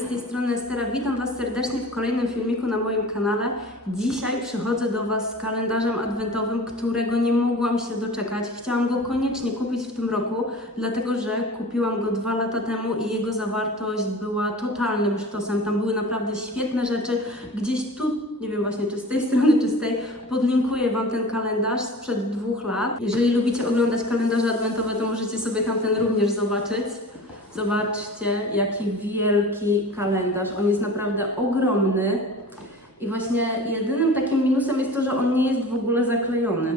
z tej strony Estera. Witam Was serdecznie w kolejnym filmiku na moim kanale. Dzisiaj przychodzę do Was z kalendarzem adwentowym, którego nie mogłam się doczekać. Chciałam go koniecznie kupić w tym roku, dlatego że kupiłam go dwa lata temu i jego zawartość była totalnym sztosem. Tam były naprawdę świetne rzeczy. Gdzieś tu, nie wiem właśnie czy z tej strony, czy z tej, podlinkuję Wam ten kalendarz sprzed dwóch lat. Jeżeli lubicie oglądać kalendarze adwentowe, to możecie sobie tamten również zobaczyć. Zobaczcie, jaki wielki kalendarz. On jest naprawdę ogromny. I właśnie jedynym takim minusem jest to, że on nie jest w ogóle zaklejony.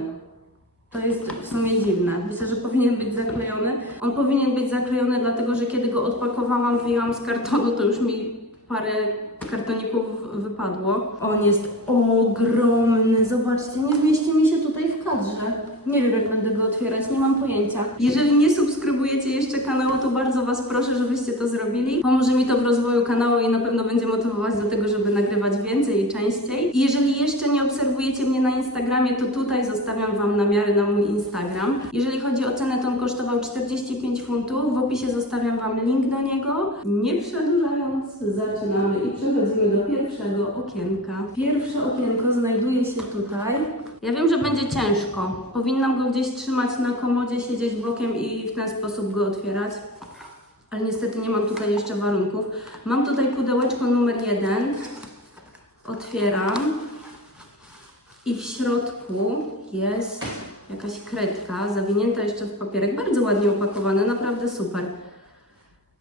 To jest w sumie dziwne. Myślę, że powinien być zaklejony. On powinien być zaklejony, dlatego że kiedy go odpakowałam, wyjęłam z kartonu, to już mi parę kartoników wypadło. On jest ogromny. Zobaczcie, nie zmieści mi się tutaj w kadrze. Nie wiem, jak będę go otwierać, nie mam pojęcia. Jeżeli nie subskrybujecie jeszcze kanału, to bardzo Was proszę, żebyście to zrobili. Pomoże mi to w rozwoju kanału i na pewno będzie motywować do tego, żeby nagrywać więcej i częściej. I jeżeli jeszcze nie obserwujecie mnie na Instagramie, to tutaj zostawiam Wam namiary na mój Instagram. Jeżeli chodzi o cenę, to on kosztował 45 funtów. W opisie zostawiam Wam link do niego. Nie przedłużając, zaczynamy i przechodzimy do pierwszego okienka. Pierwsze okienko znajduje się tutaj. Ja wiem, że będzie ciężko. Powinnam go gdzieś trzymać na komodzie, siedzieć bokiem i w ten sposób go otwierać. Ale niestety nie mam tutaj jeszcze warunków. Mam tutaj pudełeczko numer jeden. Otwieram. I w środku jest jakaś kredka, zawinięta jeszcze w papierek. Bardzo ładnie opakowane, naprawdę super.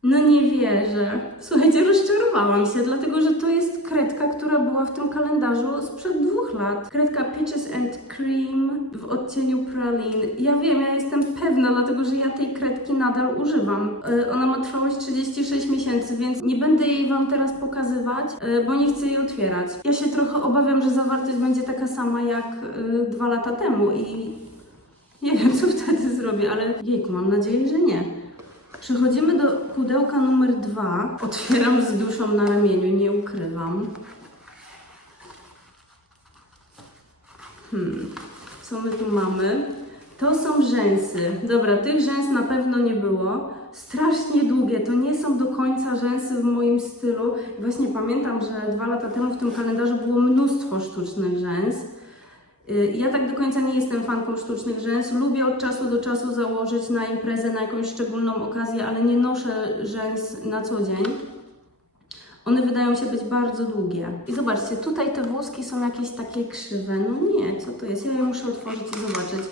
No nie wierzę. Słuchajcie, rozczarowałam się, dlatego że to jest kredka, która była w tym kalendarzu sprzed dwóch lat. Kredka Peaches and Cream w odcieniu Praline. Ja wiem, ja jestem pewna, dlatego że ja tej kredki nadal używam. Yy, Ona ma trwałość 36 miesięcy, więc nie będę jej Wam teraz pokazywać, yy, bo nie chcę jej otwierać. Ja się trochę obawiam, że zawartość będzie taka sama jak yy, dwa lata temu i nie wiem, co wtedy zrobię, ale jejku, mam nadzieję, że nie. Przechodzimy do pudełka numer dwa. Otwieram z duszą na ramieniu, nie ukrywam. Hmm, co my tu mamy? To są rzęsy. Dobra, tych rzęs na pewno nie było. Strasznie długie, to nie są do końca rzęsy w moim stylu. Właśnie pamiętam, że dwa lata temu w tym kalendarzu było mnóstwo sztucznych rzęs. Y, Ja tak do końca nie jestem fanką sztucznych rzęs. Lubię od czasu do czasu założyć na imprezę, na jakąś szczególną okazję, ale nie noszę rzęs na co dzień. One wydają się być bardzo długie. I zobaczcie, tutaj te włoski są jakieś takie krzywe. No nie, co to jest? Ja je muszę otworzyć i zobaczyć.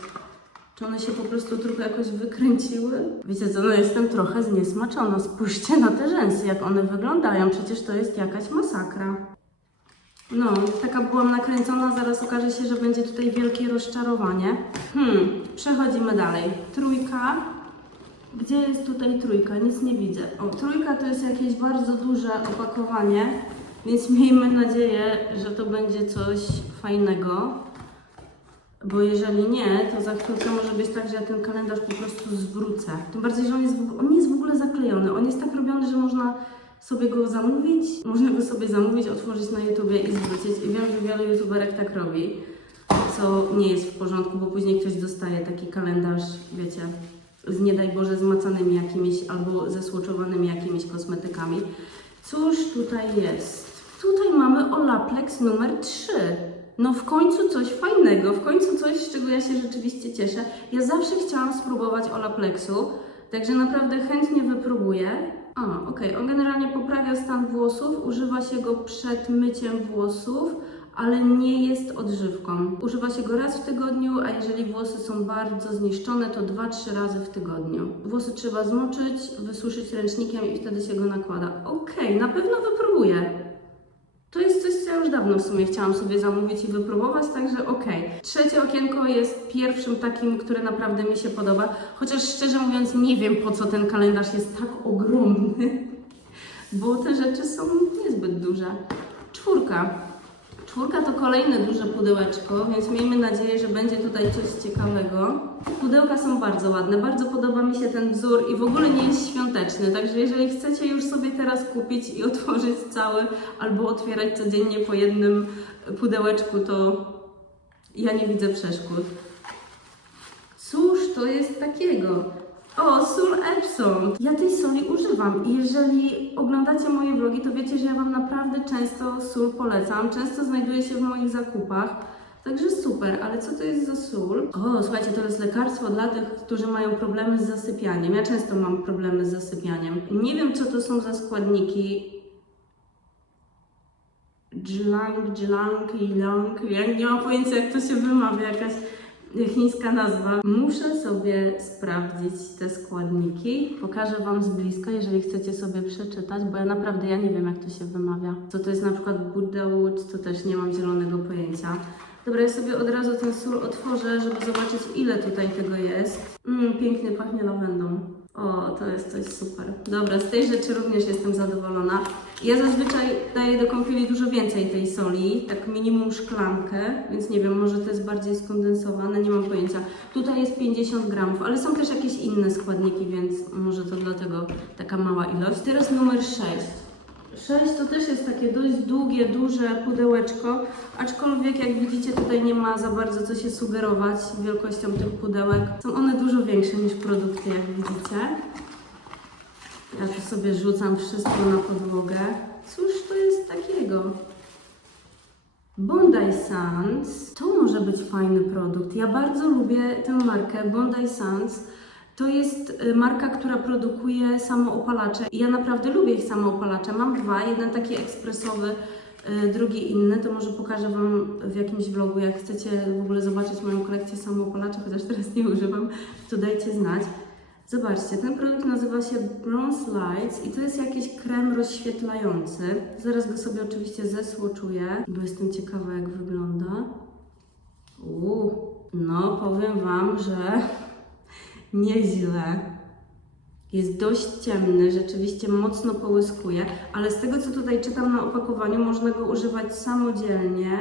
Czy one się po prostu trochę jakoś wykręciły? Wiecie co, no jestem trochę zniesmaczona. Spójrzcie na te rzęsy, jak one wyglądają. Przecież to jest jakaś masakra. No, taka byłam nakręcona, zaraz okaże się, że będzie tutaj wielkie rozczarowanie. Hmm, przechodzimy dalej. Trójka. Gdzie jest tutaj trójka? Nic nie widzę. O, trójka to jest jakieś bardzo duże opakowanie, więc miejmy nadzieję, że to będzie coś fajnego. Bo jeżeli nie, to za chwilkę może być tak, że ja ten kalendarz po prostu zwrócę. Tym bardziej, że on jest, on jest w ogóle zaklejony. On jest tak robiony, że można sobie go zamówić, można go sobie zamówić, otworzyć na YouTubie i zwrócić. I wiem, że wiele YouTuberek tak robi, co nie jest w porządku, bo później ktoś dostaje taki kalendarz, wiecie, z nie daj Boże zmacanymi jakimiś albo zesłoczowanymi jakimiś kosmetykami. Cóż tutaj jest? Tutaj mamy Olaplex numer 3. No w końcu coś fajnego, w końcu coś, z czego ja się rzeczywiście cieszę. Ja zawsze chciałam spróbować Olaplexu, także naprawdę chętnie wypróbuję. A, okej, on generalnie poprawia stan włosów, używa się go przed myciem włosów, ale nie jest odżywką. Używa się go raz w tygodniu, a jeżeli włosy są bardzo zniszczone, to 2-3 razy w tygodniu. Włosy trzeba zmoczyć, wysuszyć ręcznikiem i wtedy się go nakłada. Okej, na pewno wypróbuję. To jest coś, co ja już dawno w sumie chciałam sobie zamówić i wypróbować, także okej. Trzecie okienko jest pierwszym takim, które naprawdę mi się podoba, chociaż szczerze mówiąc nie wiem po co ten kalendarz jest tak ogromny, bo te rzeczy są niezbyt duże. Czwórka. Czwórka to kolejne duże pudełeczko, więc miejmy nadzieję, że będzie tutaj coś ciekawego. Pudełka są bardzo ładne, bardzo podoba mi się ten wzór i w ogóle nie jest świąteczny, także jeżeli chcecie już sobie teraz kupić i otworzyć cały albo otwierać codziennie po jednym pudełeczku, to ja nie widzę przeszkód. Cóż to jest takiego? O, sól Epsom. Ja tej soli używam i jeżeli oglądacie moje vlogi, to wiecie, że ja Wam naprawdę często sól polecam. Często znajduje się w moich zakupach. Także super, ale co to jest za sól? O, słuchajcie, to jest lekarstwo dla tych, którzy mają problemy z zasypianiem. Ja często mam problemy z zasypianiem. Nie wiem, co to są za składniki. Dżlang, dżlang, ilang. Ja nie mam pojęcia, jak to się wymawia, jakaś chińska nazwa. Muszę sobie sprawdzić te składniki. Pokażę Wam z bliska, jeżeli chcecie sobie przeczytać, bo ja naprawdę ja nie wiem, jak to się wymawia. Co to jest na przykład Buddha Wood, to też nie mam zielonego pojęcia. Dobra, ja sobie od razu ten sól otworzę, żeby zobaczyć, ile tutaj tego jest. Mmm, pięknie pachnie lawendą. O, to jest coś super. Dobra, z tej rzeczy również jestem zadowolona. Ja zazwyczaj daję do kąpieli dużo więcej tej soli, tak minimum szklankę, więc nie wiem, może to jest bardziej skondensowane, nie mam pojęcia. Tutaj jest 50 gramów, ale są też jakieś inne składniki, więc może to dlatego taka mała ilość. Teraz numer 6. 6 to też jest takie dość długie, duże pudełeczko, aczkolwiek jak widzicie tutaj nie ma za bardzo co się sugerować wielkością tych pudełek. Są one dużo większe niż produkty, jak widzicie. Ja tu sobie rzucam wszystko na podłogę. Cóż to jest takiego? Bondi Sands. To może być fajny produkt. Ja bardzo lubię tę markę Bondi Sands. To jest y, marka, która produkuje samoopalacze. Ja naprawdę lubię ich samoopalacze. Mam dwa, jeden taki ekspresowy, y, drugi inny. To może pokażę Wam w jakimś vlogu, jak chcecie w ogóle zobaczyć moją kolekcję samoopalaczy, chociaż teraz nie używam, to dajcie znać. Zobaczcie, ten produkt nazywa się Bronze Lights i to jest jakiś krem rozświetlający. Zaraz go sobie oczywiście zesłoczuję, bo jestem ciekawa jak wygląda. Uuu, no powiem Wam, że nieźle. Jest dość ciemny, rzeczywiście mocno połyskuje, ale z tego co tutaj czytam na opakowaniu, można go używać samodzielnie,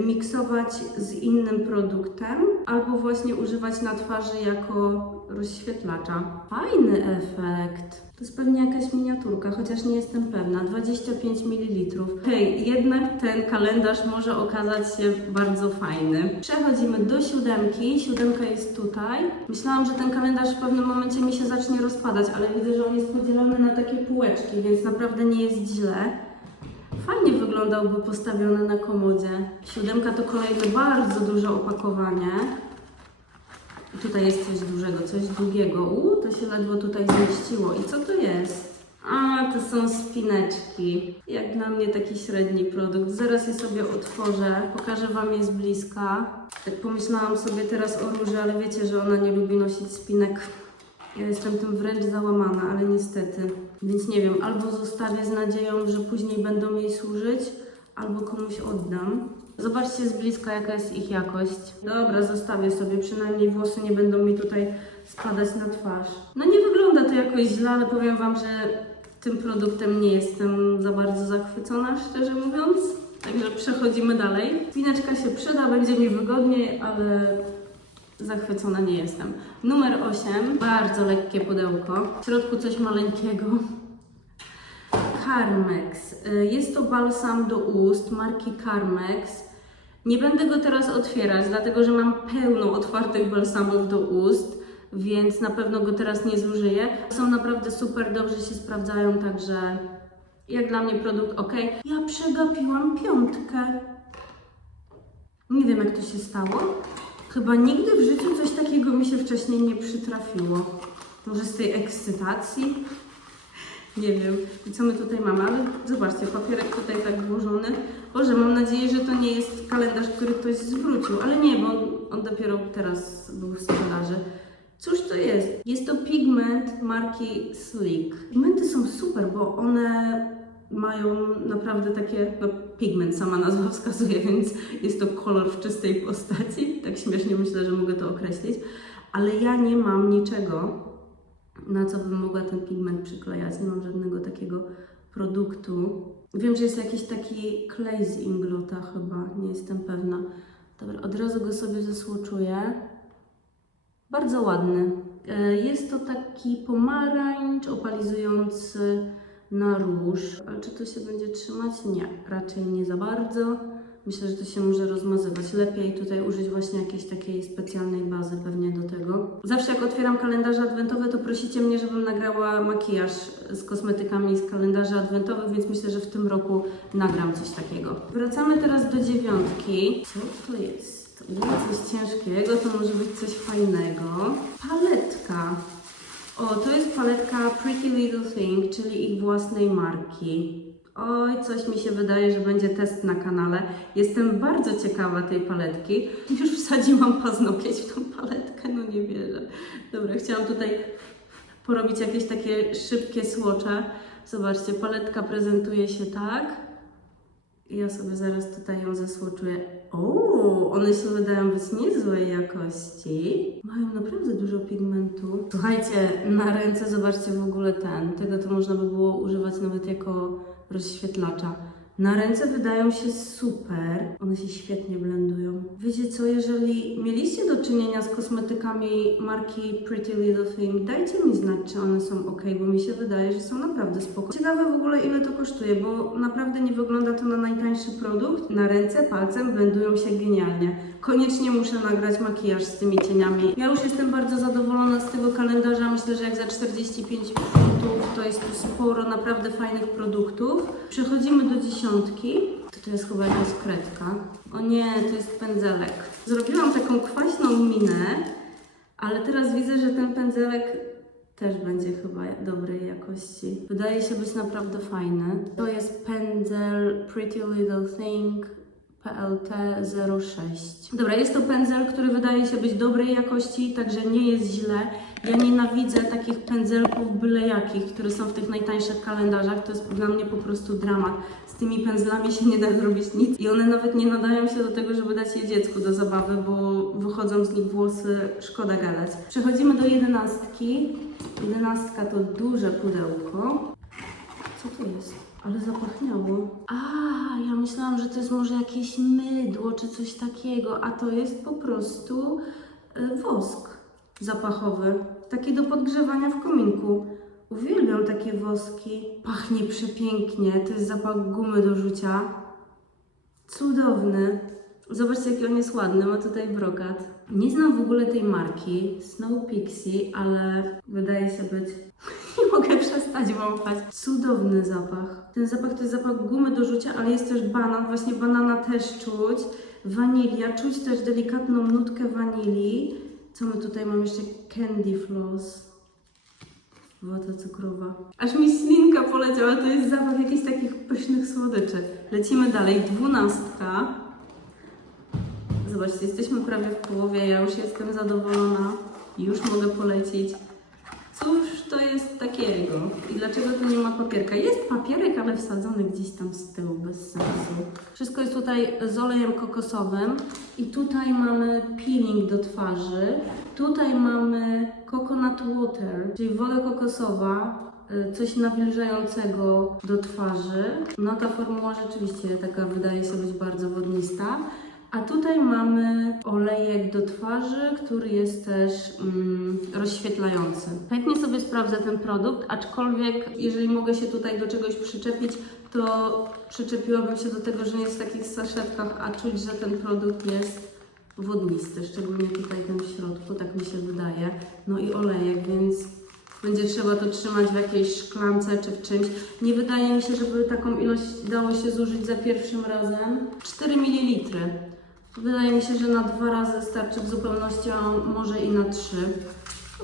miksować z innym produktem, albo właśnie używać na twarzy jako rozświetlacza. Fajny efekt. To jest pewnie jakaś miniaturka, chociaż nie jestem pewna. 25 ml. Hej, jednak ten kalendarz może okazać się bardzo fajny. Przechodzimy do siódemki. Siódemka jest tutaj. Myślałam, że ten kalendarz w pewnym momencie mi się zacznie rozpadać, ale widzę, że on jest podzielony na takie półeczki, więc naprawdę nie jest źle. Fajnie wyglądałby postawiony na komodzie. Siódemka to kolejne bardzo duże opakowanie. Tutaj jest coś dużego, coś długiego. Uuu, to się ledwo tutaj zmieściło. I co to jest? A, to są spineczki. Jak dla mnie taki średni produkt. Zaraz je sobie otworzę, pokażę Wam je z bliska. Tak pomyślałam sobie teraz o Róży, ale wiecie, że ona nie lubi nosić spinek. Ja jestem tym wręcz załamana, ale niestety. Więc nie wiem, albo zostawię z nadzieją, że później będą jej służyć, albo komuś oddam. Zobaczcie z bliska, jaka jest ich jakość. Dobra, zostawię sobie, przynajmniej włosy nie będą mi tutaj spadać na twarz. No nie wygląda to jakoś źle, ale powiem Wam, że tym produktem nie jestem za bardzo zachwycona, szczerze mówiąc. Także przechodzimy dalej. Spineczka się przyda, będzie mi wygodniej, ale zachwycona nie jestem. Numer 8, bardzo lekkie pudełko. W środku coś maleńkiego. Carmex. Y, Jest to balsam do ust marki Carmex. Nie będę go teraz otwierać, dlatego że mam pełno otwartych balsamów do ust, więc na pewno go teraz nie zużyję. Są naprawdę super, dobrze się sprawdzają, także jak dla mnie produkt ok. Ja przegapiłam piątkę. Nie wiem jak to się stało. Chyba nigdy w życiu coś takiego mi się wcześniej nie przytrafiło. Może z tej ekscytacji? Nie wiem. I co my tutaj mamy? Ale zobaczcie, papierek tutaj tak włożony. Boże, mam nadzieję, że to nie jest kalendarz, który ktoś zwrócił. Ale nie, bo on, on dopiero teraz był w sprzedaży. Cóż to jest? Jest to pigment marki Sleek. Pigmenty są super, bo one mają naprawdę takie, no pigment sama nazwa wskazuje, więc jest to kolor w czystej postaci. Tak śmiesznie myślę, że mogę to określić. Ale ja nie mam niczego, na co bym mogła ten pigment przyklejać. Nie mam żadnego takiego produktu. Wiem, że jest jakiś taki klej z inglota chyba, nie jestem pewna. Dobra, od razu go sobie zasłoczuję. Bardzo ładny. E, Jest to taki pomarańcz opalizujący na róż. Ale czy to się będzie trzymać? Nie, raczej nie za bardzo. Myślę, że to się może rozmazywać. Lepiej tutaj użyć właśnie jakiejś takiej specjalnej bazy pewnie do tego. Zawsze jak otwieram kalendarze adwentowe, to prosicie mnie, żebym nagrała makijaż z kosmetykami z kalendarzy adwentowych, więc myślę, że w tym roku nagram coś takiego. Wracamy teraz do dziewiątki. Co to jest? Coś ciężkiego, to może być coś fajnego. Paletka. O, to jest paletka Pretty Little Thing, czyli ich własnej marki. Oj, coś mi się wydaje, że będzie test na kanale. Jestem bardzo ciekawa tej paletki. Już wsadziłam paznokieć w tą paletkę, no nie wierzę. Dobra, chciałam tutaj porobić jakieś takie szybkie słocze. Zobaczcie, paletka prezentuje się tak. Ja sobie zaraz tutaj ją zasłoczuję. O, one się wydają być niezłej jakości. Mają naprawdę dużo pigmentu. Słuchajcie, na ręce zobaczcie w ogóle ten. Tego to można by było używać nawet jako rozświetlacza. Na ręce wydają się super. One się świetnie blendują. Wiecie co, jeżeli mieliście do czynienia z kosmetykami marki Pretty Little Thing, dajcie mi znać, czy one są ok, bo mi się wydaje, że są naprawdę spoko. Ciekawe w ogóle, ile to kosztuje, bo naprawdę nie wygląda to na najtańszy produkt. Na ręce, palcem blendują się genialnie. Koniecznie muszę nagrać makijaż z tymi cieniami. Ja już jestem bardzo zadowolona z tego kalendarza. Myślę, że jak za 45 funtów to jest tu sporo naprawdę fajnych produktów. Przechodzimy do dziesiątki. To, to jest chyba jakaś kredka. O nie, to jest pędzelek. Zrobiłam taką kwaśną minę, ale teraz widzę, że ten pędzelek też będzie chyba dobrej jakości. Wydaje się być naprawdę fajny. To jest pędzel Pretty Little Thing PLT 06. Dobra, jest to pędzel, który wydaje się być dobrej jakości, także nie jest źle. Ja nienawidzę takich pędzelków byle jakich, które są w tych najtańszych kalendarzach. To jest dla mnie po prostu dramat. Z tymi pędzlami się nie da zrobić nic i one nawet nie nadają się do tego, żeby dać je dziecku do zabawy, bo wychodzą z nich włosy, szkoda gadać. Przechodzimy do jedenastki. Jedenastka to duże pudełko. Co to jest? Ale zapachniało. A, ja myślałam, że to jest może jakieś mydło czy coś takiego, a to jest po prostu y, wosk zapachowy. Taki do podgrzewania w kominku. Uwielbiam takie woski. Pachnie przepięknie. To jest zapach gumy do rzucia. Cudowny. Zobaczcie, jaki on jest ładny. Ma tutaj brokat. Nie znam w ogóle tej marki Snow Pixie, ale wydaje się być. Nie mogę przestać wąchać. Cudowny zapach. Ten zapach to jest zapach gumy do rzucia, ale jest też banan. Właśnie banana też czuć. Wanilia. Czuć też delikatną nutkę wanilii. Co my tutaj mamy jeszcze? Candy floss. Woda cukrowa. Aż mi ślinka poleciała. To jest zapach jakichś takich pysznych słodyczy. Lecimy dalej. Dwunastka. Zobaczcie, jesteśmy prawie w połowie, ja już jestem zadowolona. Już mogę polecić. Cóż to jest takiego? I dlaczego tu nie ma papierka? Jest papierek, ale wsadzony gdzieś tam z tyłu, bez sensu. Wszystko jest tutaj z olejem kokosowym. I tutaj mamy peeling do twarzy. Tutaj mamy coconut water, czyli woda kokosowa, y, coś nawilżającego do twarzy. No ta formuła rzeczywiście taka wydaje się być bardzo wodnista. A tutaj mamy olejek do twarzy, który jest też mm, rozświetlający. Chętnie sobie sprawdzę ten produkt, aczkolwiek jeżeli mogę się tutaj do czegoś przyczepić, to przyczepiłabym się do tego, że jest w takich saszetkach, a czuć, że ten produkt jest wodnisty, szczególnie tutaj ten w środku, tak mi się wydaje. No i olejek, więc będzie trzeba to trzymać w jakiejś szklance czy w czymś. Nie wydaje mi się, żeby taką ilość dało się zużyć za pierwszym razem. 4 ml. Wydaje mi się, że na dwa razy starczy w zupełności, a może i na trzy.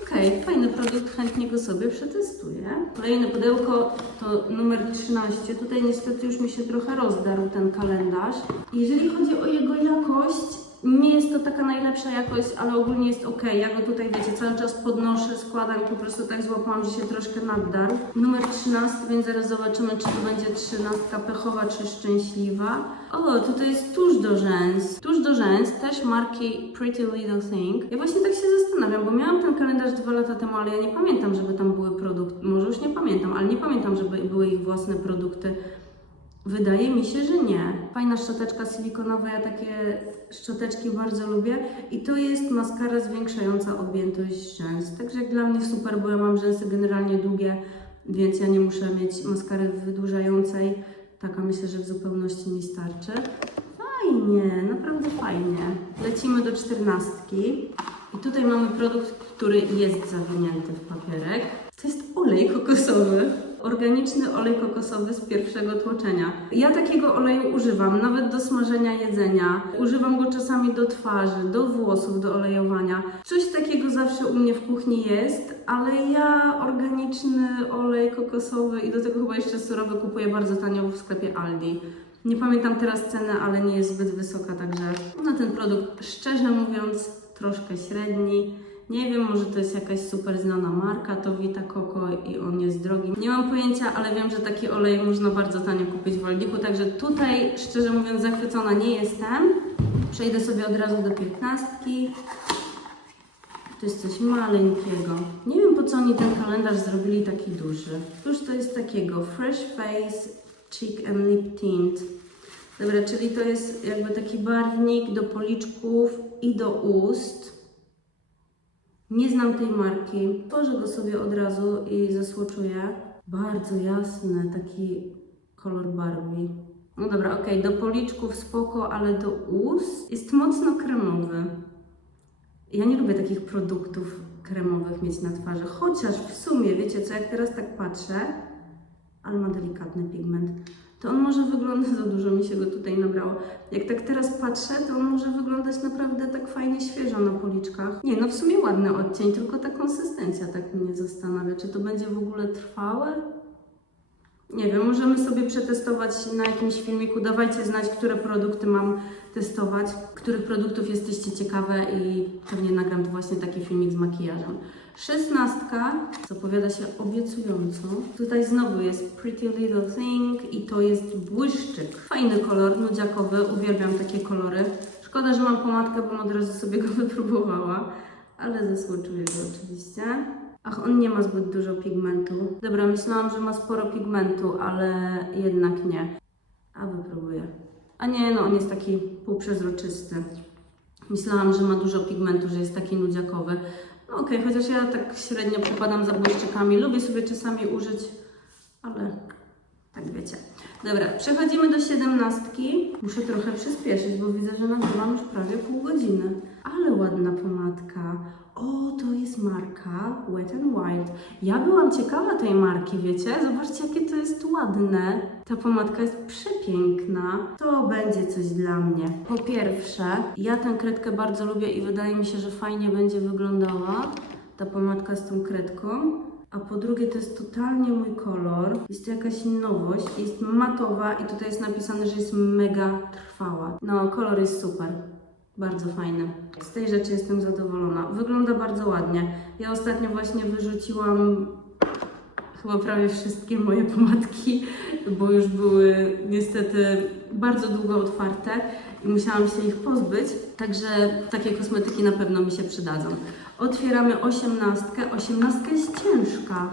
Okej, fajny produkt, chętnie go sobie przetestuję. Kolejne pudełko to numer 13. Tutaj niestety już mi się trochę rozdarł ten kalendarz. Jeżeli chodzi o jego jakość, nie taka najlepsza jakość, ale ogólnie jest ok. Ja go tutaj, wiecie, cały czas podnoszę, składam i po prostu tak złapałam, że się troszkę naddarł. Numer 13, więc zaraz zobaczymy, czy to będzie 13 pechowa, czy szczęśliwa. O, tutaj jest tusz do rzęs. Tusz do rzęs, też marki Pretty Little Thing. Ja właśnie tak się zastanawiam, bo miałam ten kalendarz dwa lata temu, ale ja nie pamiętam, żeby tam były produkty. Może już nie pamiętam, ale nie pamiętam, żeby były ich własne produkty. Wydaje mi się, że nie. Fajna szczoteczka silikonowa, ja takie szczoteczki bardzo lubię. I to jest maskara zwiększająca objętość rzęs. Także jak dla mnie super, bo ja mam rzęsy generalnie długie, więc ja nie muszę mieć maskary wydłużającej. Taka myślę, że w zupełności mi starczy. fajnie, naprawdę fajnie. Lecimy do czternastki. I tutaj mamy produkt, który jest zawinięty w papierek. To jest olej kokosowy. Organiczny olej kokosowy z pierwszego tłoczenia. Ja takiego oleju używam, nawet do smażenia jedzenia. Używam go czasami do twarzy, do włosów, do olejowania. Coś takiego zawsze u mnie w kuchni jest, ale ja organiczny olej kokosowy i do tego chyba jeszcze surowy kupuję bardzo tanio w sklepie Aldi. Nie pamiętam teraz ceny, ale nie jest zbyt wysoka, także na ten produkt szczerze mówiąc troszkę średni. Nie wiem, może to jest jakaś super znana marka, to Vita Coco i on jest drogi. Nie mam pojęcia, ale wiem, że taki olej można bardzo tanio kupić w Aldiku, także tutaj szczerze mówiąc zachwycona nie jestem. Przejdę sobie od razu do piętnastki. To jest coś maleńkiego. Nie wiem po co oni ten kalendarz zrobili taki duży. Cóż to jest takiego? Fresh Face Cheek and Lip Tint. Dobra, czyli to jest jakby taki barwnik do policzków i do ust. Nie znam tej marki. Tworzę go sobie od razu i zasłoczuję. Bardzo jasny, taki kolor Barbie. No dobra, okej, do policzków spoko, ale do ust jest mocno kremowy. Ja nie lubię takich produktów kremowych mieć na twarzy, chociaż w sumie, wiecie co, jak teraz tak patrzę, ale ma delikatny pigment, to on może wyglądać, za dużo mi się go tutaj nabrało. Jak tak teraz patrzę, to on może wyglądać naprawdę tak fajnie świeżo na policzkach. Nie, no w sumie ładny odcień, tylko ta konsystencja tak mnie zastanawia, czy to będzie w ogóle trwałe? Nie wiem, możemy sobie przetestować na jakimś filmiku. Dawajcie znać, które produkty mam testować, których produktów jesteście ciekawe i pewnie nagram właśnie taki filmik z makijażem. Szesnastka zapowiada się obiecująco. Tutaj znowu jest Pretty Little Thing i to jest błyszczyk. Fajny kolor, nudziakowy, uwielbiam takie kolory. Szkoda, że mam pomadkę, bo od razu sobie go wypróbowała, ale zasłoczuję go oczywiście. Ach, on nie ma zbyt dużo pigmentu. Dobra, myślałam, że ma sporo pigmentu, ale jednak nie. A wypróbuję. A nie, no on jest taki półprzezroczysty. Myślałam, że ma dużo pigmentu, że jest taki nudziakowy. No okej, chociaż ja tak średnio przypadam za błyszczykami. Lubię sobie czasami użyć, ale tak wiecie. Dobra, przechodzimy do siedemnastki. Muszę trochę przyspieszyć, bo widzę, że nagrywam już prawie pół godziny. Ale ładna pomadka. O, to jest marka Wet n Wild. Ja byłam ciekawa tej marki, wiecie? Zobaczcie, jakie to jest ładne. Ta pomadka jest przepiękna. To będzie coś dla mnie. Po pierwsze, ja tę kredkę bardzo lubię i wydaje mi się, że fajnie będzie wyglądała ta pomadka z tą kredką. A po drugie, to jest totalnie mój kolor. Jest to jakaś nowość. Jest matowa i tutaj jest napisane, że jest mega trwała. No, kolor jest super. Bardzo fajny. Z tej rzeczy jestem zadowolona. Wygląda bardzo ładnie. Ja ostatnio właśnie wyrzuciłam chyba prawie wszystkie moje pomadki, bo już były niestety bardzo długo otwarte i musiałam się ich pozbyć. Także takie kosmetyki na pewno mi się przydadzą. Otwieramy osiemnastkę. Osiemnastka jest ciężka.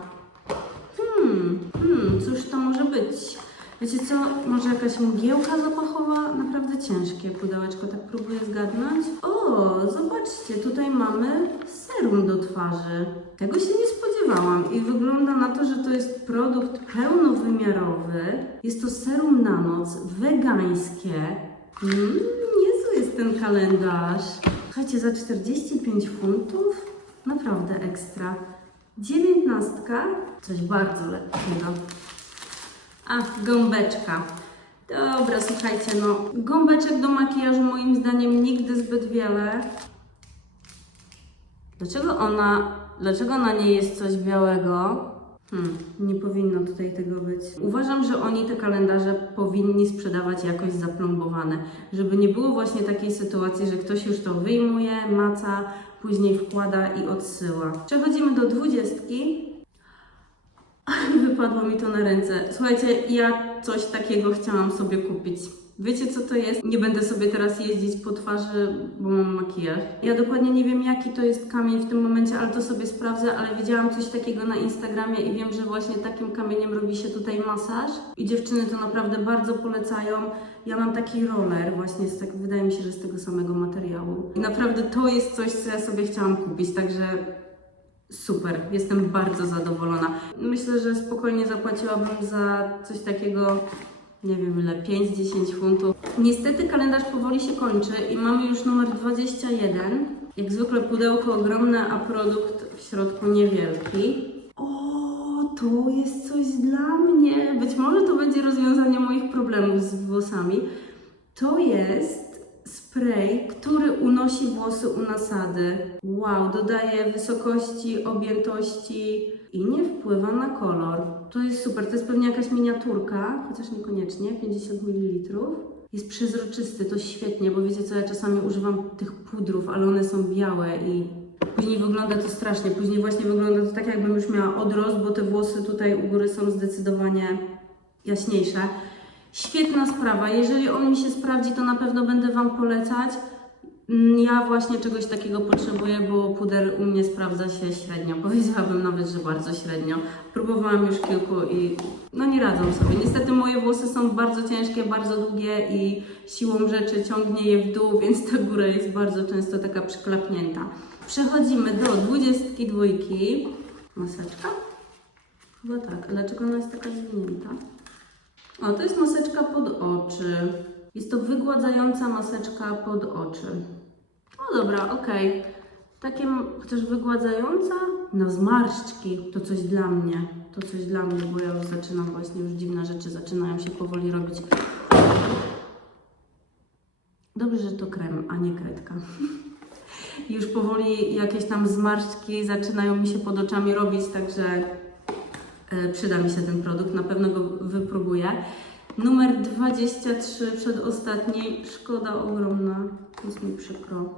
Hmm, hmm, cóż to może być? Wiecie co, może jakaś mgiełka zapachowa? Naprawdę ciężkie pudełeczko, tak próbuję zgadnąć. O, zobaczcie, tutaj mamy serum do twarzy. Tego się nie spodziewałam i wygląda na to, że to jest produkt pełnowymiarowy. Jest to serum na noc, wegańskie. Mm, niezły jest ten kalendarz. Słuchajcie, za 45 funtów? Naprawdę ekstra. Dziewiętnastka, coś bardzo lekkiego. A, gąbeczka. Dobra, słuchajcie, no, gąbeczek do makijażu moim zdaniem nigdy zbyt wiele. Dlaczego ona, dlaczego na niej jest coś białego? Hmm, nie powinno tutaj tego być. Uważam, że oni te kalendarze powinni sprzedawać jakoś zaplombowane, żeby nie było właśnie takiej sytuacji, że ktoś już to wyjmuje, maca, później wkłada i odsyła. Przechodzimy do dwudziestki. Wypadło mi to na ręce. Słuchajcie, ja coś takiego chciałam sobie kupić. Wiecie co to jest? Nie będę sobie teraz jeździć po twarzy, bo mam makijaż. Ja dokładnie nie wiem jaki to jest kamień w tym momencie, ale to sobie sprawdzę, ale widziałam coś takiego na Instagramie i wiem, że właśnie takim kamieniem robi się tutaj masaż. I dziewczyny to naprawdę bardzo polecają. Ja mam taki roller właśnie, z tak, wydaje mi się, że z tego samego materiału. I naprawdę to jest coś, co ja sobie chciałam kupić, także Super, jestem bardzo zadowolona. Myślę, że spokojnie zapłaciłabym za coś takiego nie wiem ile, 5-10 funtów. Niestety kalendarz powoli się kończy i mamy już numer 21. Jak zwykle pudełko ogromne, a produkt w środku niewielki. O, to jest coś dla mnie. Być może to będzie rozwiązanie moich problemów z włosami. To jest spray, który unosi włosy u nasady. Wow, dodaje wysokości, objętości i nie wpływa na kolor. To jest super, to jest pewnie jakaś miniaturka, chociaż niekoniecznie, 50 ml. Jest przezroczysty, to świetnie, bo wiecie co, ja czasami używam tych pudrów, ale one są białe i później wygląda to strasznie. Później właśnie wygląda to tak, jakbym już miała odrost, bo te włosy tutaj u góry są zdecydowanie jaśniejsze. Świetna sprawa. Jeżeli on mi się sprawdzi, to na pewno będę Wam polecać. Mm, Ja właśnie czegoś takiego potrzebuję, bo puder u mnie sprawdza się średnio. Powiedziałabym nawet, że bardzo średnio. Próbowałam już kilku i no nie radzą sobie. Niestety moje włosy są bardzo ciężkie, bardzo długie i siłą rzeczy ciągnie je w dół, więc ta góra jest bardzo często taka przyklapnięta. Przechodzimy do dwudziestki dwójki. Maseczka? Chyba tak. Dlaczego ona jest taka zwinięta? O, to jest maseczka pod oczy. Jest to wygładzająca maseczka pod oczy. No dobra, okej. Takie, m- chociaż wygładzająca? Na zmarszczki. To coś dla mnie. To coś dla mnie, bo ja już zaczynam właśnie, już dziwne rzeczy zaczynają się powoli robić. Dobrze, że to krem, a nie kredka. Już powoli jakieś tam zmarszczki zaczynają mi się pod oczami robić, także Przyda mi się ten produkt, na pewno go wypróbuję. Numer 23, przedostatni, szkoda ogromna, jest mi przykro.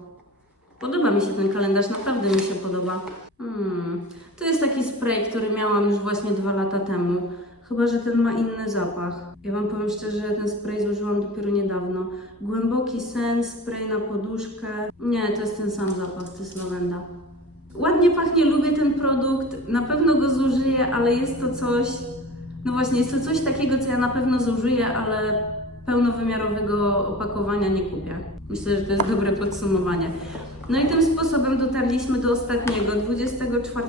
Podoba mi się ten kalendarz, naprawdę mi się podoba. Hmm. To jest taki spray, który miałam już właśnie dwa lata temu. Chyba, że ten ma inny zapach. Ja Wam powiem szczerze, że ten spray zużyłam dopiero niedawno. Głęboki sen, spray na poduszkę. Nie, to jest ten sam zapach, to jest lawenda. Ładnie pachnie, lubię ten produkt, na pewno go zużyję, ale jest to coś, no właśnie, jest to coś takiego, co ja na pewno zużyję, ale pełnowymiarowego opakowania nie kupię. Myślę, że to jest dobre podsumowanie. No i tym sposobem dotarliśmy do ostatniego, 24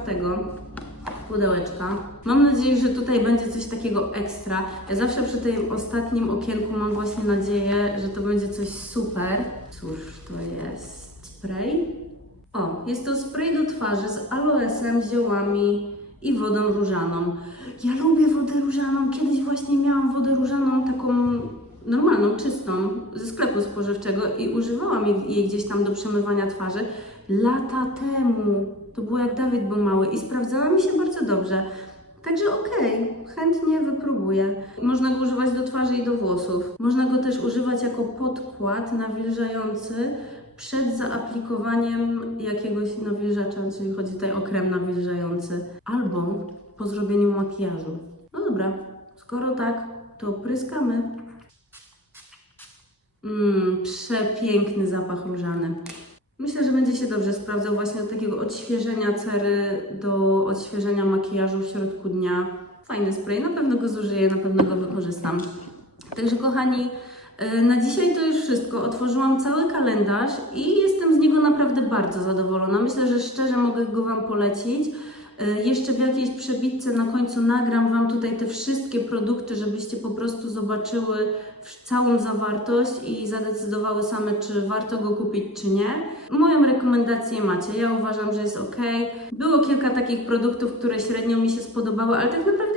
pudełeczka. Mam nadzieję, że tutaj będzie coś takiego ekstra. Ja zawsze przy tym ostatnim okienku mam właśnie nadzieję, że to będzie coś super. Cóż to jest? Spray? O, jest to spray do twarzy z aloesem, ziołami i wodą różaną. Ja lubię wodę różaną. Kiedyś właśnie miałam wodę różaną taką normalną, czystą, ze sklepu spożywczego i używałam jej, gdzieś tam do przemywania twarzy lata temu. To było jak Dawid był mały i sprawdzała mi się bardzo dobrze. Także okej, chętnie wypróbuję. Można go używać do twarzy i do włosów. Można go też używać jako podkład nawilżający przed zaaplikowaniem jakiegoś nawilżacza, czyli chodzi tutaj o krem nawilżający, albo po zrobieniu makijażu. No dobra, skoro tak, to pryskamy. Mmm, przepiękny zapach różany. Myślę, że będzie się dobrze sprawdzał właśnie od takiego odświeżenia cery do odświeżenia makijażu w środku dnia. Fajny spray, na pewno go zużyję, na pewno go wykorzystam. Także kochani, na dzisiaj to już wszystko. Otworzyłam cały kalendarz i jestem z niego naprawdę bardzo zadowolona. Myślę, że szczerze mogę go Wam polecić. Y, Jeszcze w jakiejś przebitce na końcu nagram Wam tutaj te wszystkie produkty, żebyście po prostu zobaczyły całą zawartość i zadecydowały same, czy warto go kupić, czy nie. Moją rekomendację macie. Ja uważam, że jest ok. Było kilka takich produktów, które średnio mi się spodobały, ale tak naprawdę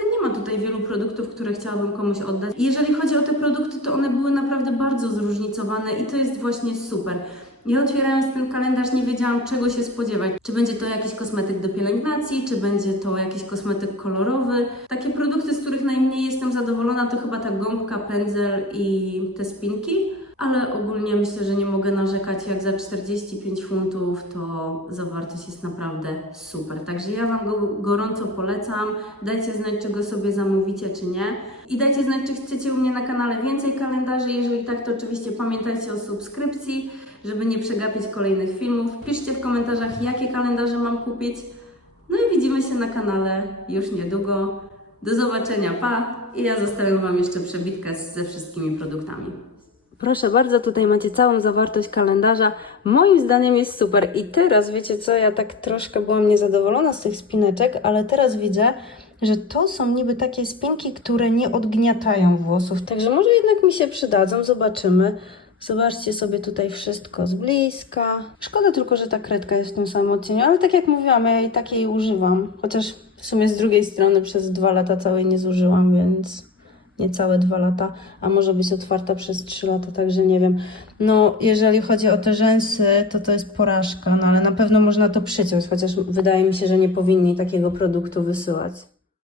tutaj wielu produktów, które chciałabym komuś oddać. Jeżeli chodzi o te produkty, to one były naprawdę bardzo zróżnicowane i to jest właśnie super. Ja otwierając ten kalendarz nie wiedziałam czego się spodziewać. Czy będzie to jakiś kosmetyk do pielęgnacji, czy będzie to jakiś kosmetyk kolorowy. Takie produkty, z których najmniej jestem zadowolona, to chyba ta gąbka, pędzel i te spinki. Ale ogólnie myślę, że nie mogę narzekać. Jak za 45 funtów, to zawartość jest naprawdę super. Także ja Wam go gorąco polecam. Dajcie znać, czego sobie zamówicie, czy nie. I dajcie znać, czy chcecie u mnie na kanale więcej kalendarzy. Jeżeli tak, to oczywiście pamiętajcie o subskrypcji, żeby nie przegapić kolejnych filmów. Piszcie w komentarzach, jakie kalendarze mam kupić. No i widzimy się na kanale już niedługo. Do zobaczenia, pa! I ja zostawiam Wam jeszcze przebitkę ze wszystkimi produktami. Proszę bardzo, tutaj macie całą zawartość kalendarza. Moim zdaniem jest super. I teraz wiecie co, ja tak troszkę byłam niezadowolona z tych spineczek, ale teraz widzę, że to są niby takie spinki, które nie odgniatają włosów. Także może jednak mi się przydadzą, zobaczymy. Zobaczcie sobie tutaj wszystko z bliska. Szkoda tylko, że ta kredka jest w tym samym odcieniu, ale tak jak mówiłam, ja i takiej używam. Chociaż w sumie z drugiej strony przez dwa lata całej nie zużyłam, więc niecałe dwa lata, a może być otwarta przez trzy lata, także nie wiem. No, jeżeli chodzi o te rzęsy, to to jest porażka, no ale na pewno można to przyciąć, chociaż wydaje mi się, że nie powinni takiego produktu wysyłać.